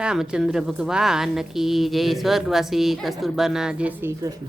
રામચંદ્ર ભગવાન કી જય સ્વર્ગવાસી કસ્તુરબાના જય શ્રી કૃષ્ણ.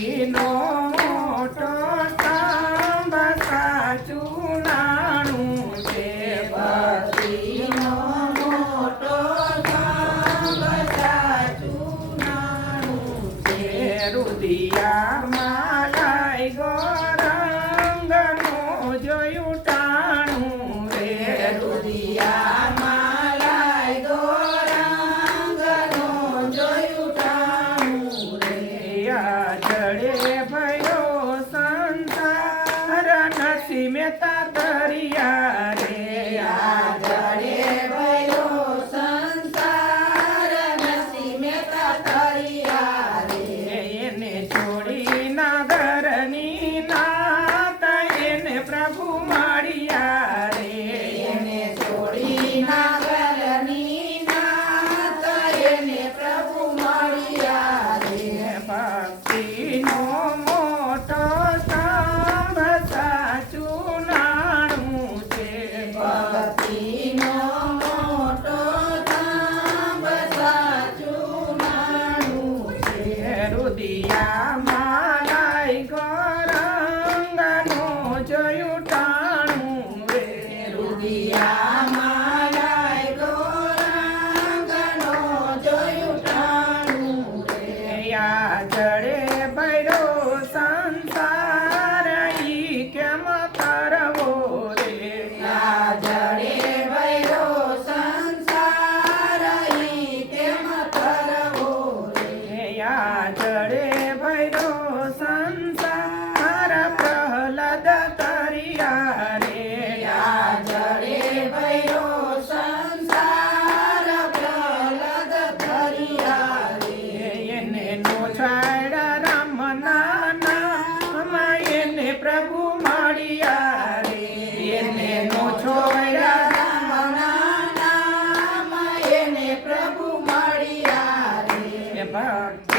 ಏನೋ જડે ભયો સંસાર નથી મેતા દરિયા રે. આ જડે ભયો સંસાર નથી મેતા દરિયા રે. એને છોડી ના ધરની ના એને પ્રભુ Shanti Namah.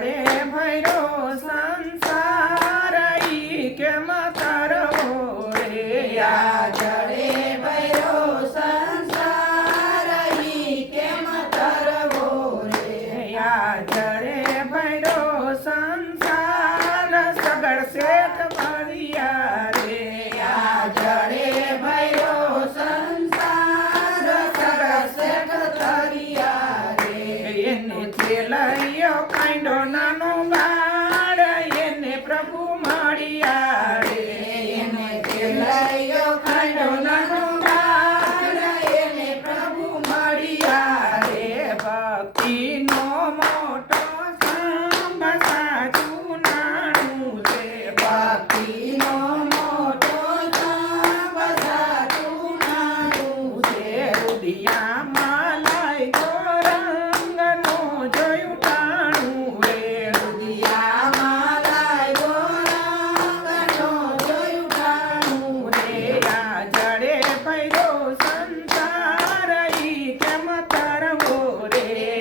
પડે ભૈરો સા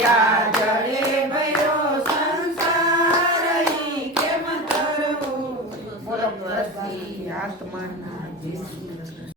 Obrigada.